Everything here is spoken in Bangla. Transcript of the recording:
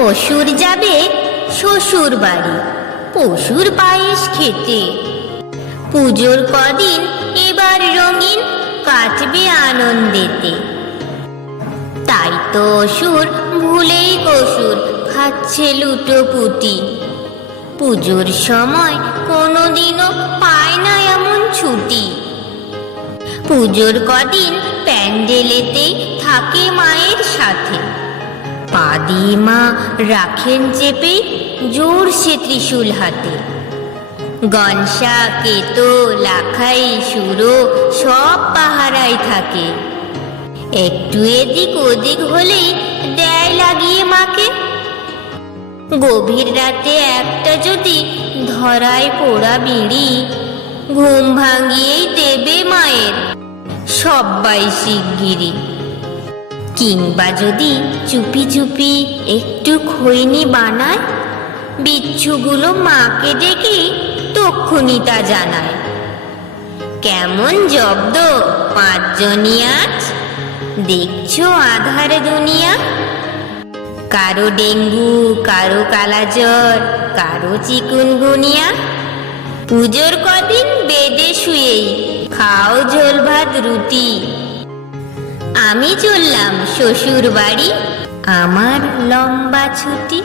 অসুর যাবে শ্বশুর বাড়ি পশুর পায়েস খেতে। পুজোর কদিন এবার রঙিন কাটবে আনন্দেতে। তাই তো অসুর ভুলেই কসুর খাচ্ছে লুটোপুটি। পুজোর সময় কোনোদিনও পায় না এমন ছুটি। পুজোর কদিন প্যান্ডেলেতেই থাকে মায়ের সাথে। পা দিয়ে মা রাখেন চেপে জোরসে ত্রিশূল হাতে। গনসা কেতো লাখাই সুরো সব পাহারায় থাকে। একটু এদিক ওদিক হলেই দেয় লাগিয়ে মাকে। গভীর রাতে একটা যদি ধরায় পোড়া বিড়ি, ঘুম ভাঙিয়েই দেবে মায়ের সব্বাই শিগগিরি। কিংবা যদি চুপি চুপি একটু খৈনি বানায়, বিচ্ছুগুলো মাকে ডেকে তক্ষুনি তা জানায়। কেমন জব্দ পাঁচজনই আজ, দেখছো আধার দুনিয়া। কারো ডেঙ্গু, কারো কালাজ্বর, কারো চিকুনগুনিয়া। পুজোর কদিন বেডে শুয়েই খাও ঝোল ভাত রুটি। আমি চললাম শ্বশুর বাড়ি, আমার লম্বা ছুটি।